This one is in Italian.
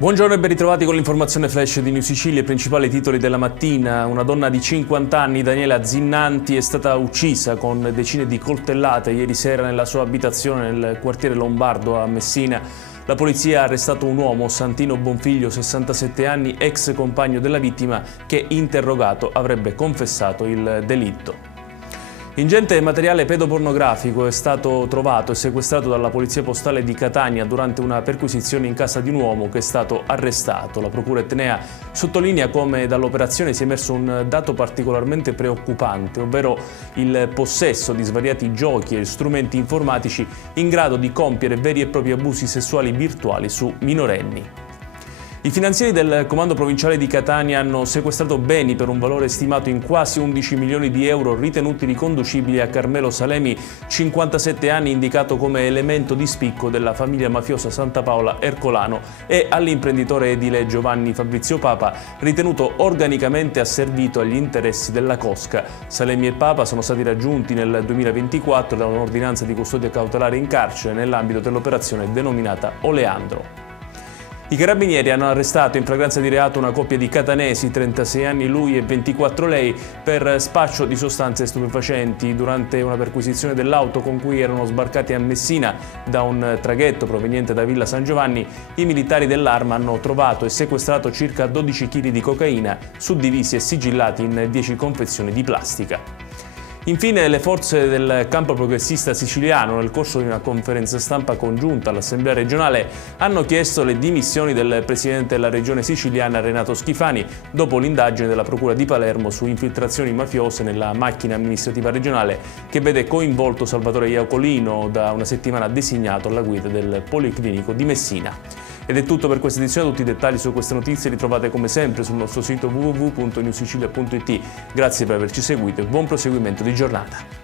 Buongiorno e ben ritrovati con l'informazione flash di New Sicilia. I principali titoli della mattina. Una donna di 50 anni, Daniela Zinnanti, è stata uccisa con decine di coltellate ieri sera nella sua abitazione nel quartiere Lombardo a Messina. La polizia ha arrestato un uomo, Santino Bonfiglio, 67 anni, ex compagno della vittima, che interrogato avrebbe confessato il delitto. Ingente materiale pedopornografico è stato trovato e sequestrato dalla Polizia Postale di Catania durante una perquisizione in casa di un uomo che è stato arrestato. La Procura etnea sottolinea come dall'operazione sia emerso un dato particolarmente preoccupante, ovvero il possesso di svariati giochi e strumenti informatici in grado di compiere veri e propri abusi sessuali virtuali su minorenni. I finanzieri del Comando Provinciale di Catania hanno sequestrato beni per un valore stimato in quasi 11 milioni di euro ritenuti riconducibili a Carmelo Salemi, 57 anni, indicato come elemento di spicco della famiglia mafiosa Santa Paola Ercolano, e all'imprenditore edile Giovanni Fabrizio Papa, ritenuto organicamente asservito agli interessi della cosca. Salemi e Papa sono stati raggiunti nel 2024 da un'ordinanza di custodia cautelare in carcere nell'ambito dell'operazione denominata Oleandro. I carabinieri hanno arrestato in flagranza di reato una coppia di catanesi, 36 anni lui e 24 lei, per spaccio di sostanze stupefacenti. Durante una perquisizione dell'auto con cui erano sbarcati a Messina da un traghetto proveniente da Villa San Giovanni, i militari dell'Arma hanno trovato e sequestrato circa 12 kg di cocaina, suddivisi e sigillati in 10 confezioni di plastica. Infine, le forze del campo progressista siciliano, nel corso di una conferenza stampa congiunta all'Assemblea regionale, hanno chiesto le dimissioni del presidente della regione siciliana Renato Schifani dopo l'indagine della Procura di Palermo su infiltrazioni mafiose nella macchina amministrativa regionale che vede coinvolto Salvatore Iacolino, da una settimana designato alla guida del Policlinico di Messina. Ed è tutto per questa edizione. Tutti i dettagli su queste notizie li trovate come sempre sul nostro sito www.newsicilia.it. Grazie per averci seguito e buon proseguimento di giornata.